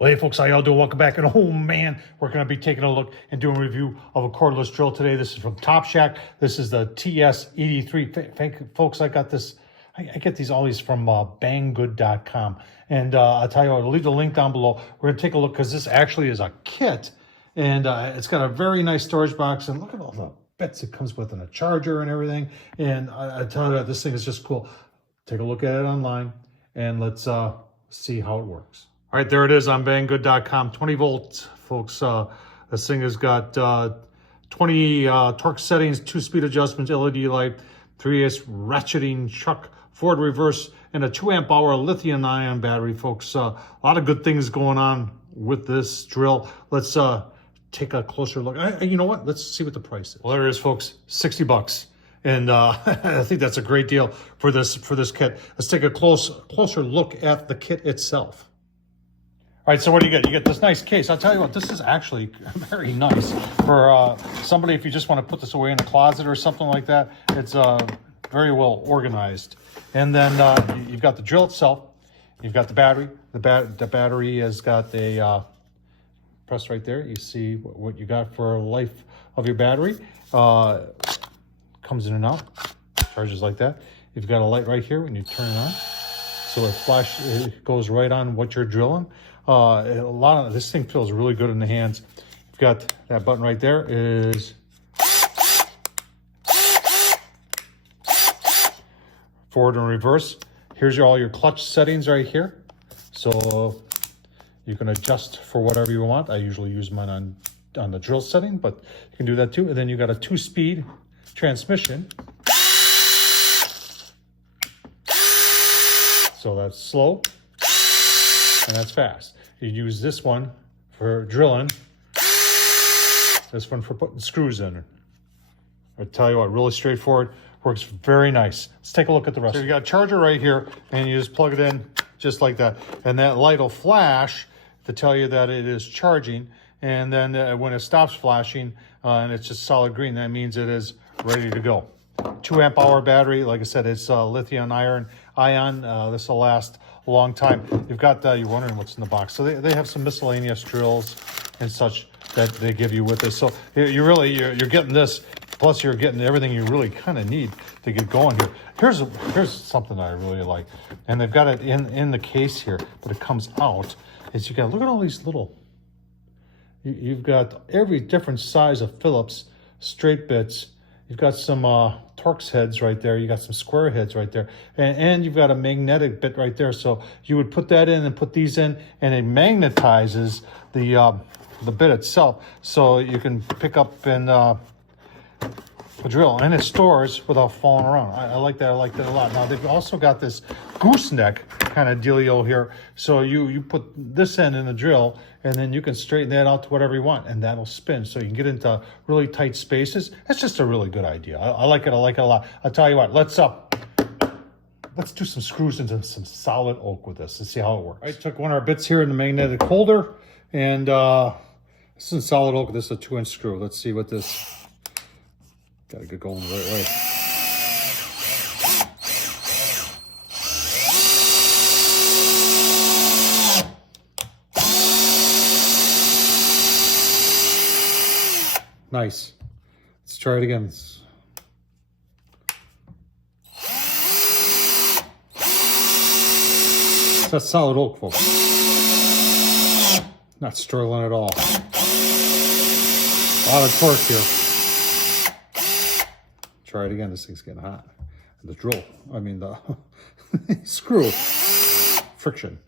Well, hey folks, how y'all doing? Welcome back. And oh man, we're going to be taking a look and doing a review of a cordless drill today. This is from Topshak. This is the TS-ED3. Folks, I got this. I get these always from banggood.com. And I'll tell you what, I'll leave the link down below. We're going to take a look because this actually is a kit. And it's got a very nice storage box. And look at all the bits it comes with and a charger and everything. And I tell you, this thing is just cool. Take a look at it online and let's see how it works. All right, there it is on banggood.com. 20 volts, folks. This thing has got 20 torque settings, 2-speed adjustments, LED light, 3/8 ratcheting chuck, forward reverse, and a 2-amp-hour lithium-ion battery, folks. A lot of good things going on with this drill. Let's take a closer look. You know what? Let's see what the price is. Well, there it is, folks. 60 bucks. And I think that's a great deal for this kit. Let's take a closer look at the kit itself. All right, so what do you get? You get this nice case. I'll tell you what, this is actually very nice for somebody if you just want to put this away in a closet or something like that. It's very well organized. And then you've got the drill itself. You've got the battery. The battery has got a press right there. You see what you got for life of your battery. Comes in and out, charges like that. You've got a light right here when you turn it on. So it goes right on what you're drilling. This thing feels really good in the hands. You've got that button right there is forward and reverse. Here's all your clutch settings right here. So you can adjust for whatever you want. I usually use mine on the drill setting, but you can do that too. And then you got a 2-speed transmission. So that's slow and that's fast. You use this one for drilling, this one for putting screws in. I tell you what, really straightforward, works very nice. Let's take a look at the rest. So you got a charger right here and you just plug it in just like that. And that light will flash to tell you that it is charging. And then when it stops flashing and it's just solid green, that means it is ready to go. 2-amp-hour battery. Like I said, it's lithium ion. This will last a long time. You've got, you're wondering what's in the box. So they have some miscellaneous drills and such that they give you with this. So you're getting this, plus you're getting everything you really kind of need to get going here. Here's something I really like. And they've got it in the case here, but it comes out. Is you got, look at all these little, you've got every different size of Phillips straight bits. You've got some Torx heads right there. You got some square heads right there. And you've got a magnetic bit right there. So you would put that in and put these in, and it magnetizes the bit itself. So you can pick up and drill. And it stores without falling around. I like that. I like that a lot. Now, they've also got this gooseneck kind of dealio here. So you put this end in the drill, and then you can straighten that out to whatever you want, and that'll spin. So you can get into really tight spaces. It's just a really good idea. I like it. I like it a lot. I'll tell you what, let's do some screws into some solid oak with this and see how it works. I took one of our bits here in the magnetic holder, and this is solid oak. This is a 2-inch screw. Let's see what this, gotta get going the right way. Nice. Let's try it again. That's solid oak, folks. Not struggling at all. A lot of torque here. Try it again. This thing's getting hot. The drill, I mean the screw friction.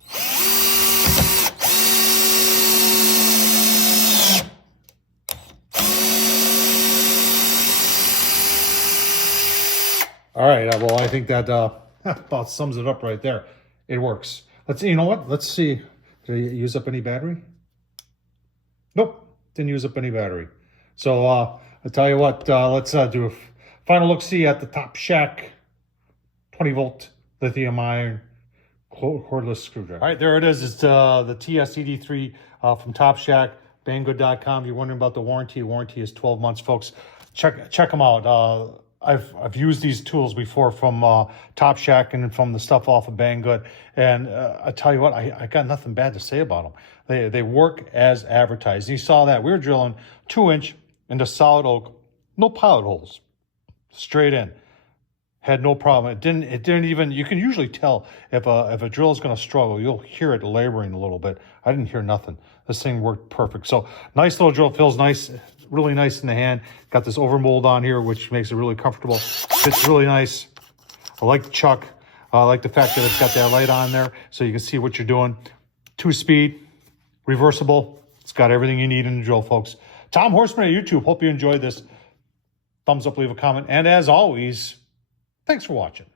All right, well, I think that about sums it up right there. It works. You know what? Let's see. Did I use up any battery? Nope, didn't use up any battery. So I'll tell you what, let's do a final look-see at the Topshak 20-volt lithium-ion cordless screwdriver. All right, there it is. It's the TS-ED3 from Topshak, banggood.com. If you're wondering about the warranty is 12 months, folks. Check them out. I've used these tools before from Topshak and from the stuff off of Banggood, and I tell you what, I got nothing bad to say about them. They work as advertised. You saw that we were drilling 2-inch into solid oak, no pilot holes, straight in. Had no problem. It didn't even. You can usually tell if a drill is going to struggle. You'll hear it laboring a little bit. I didn't hear nothing. This thing worked perfect. So nice little drill. Feels nice, really nice in the hand. Got this overmold on here, which makes it really comfortable. Fits really nice. I like the chuck. I like the fact that it's got that light on there, so you can see what you're doing. 2-speed, reversible. It's got everything you need in the drill, folks. Tom Horseman at YouTube. Hope you enjoyed this. Thumbs up, leave a comment, and as always, thanks for watching.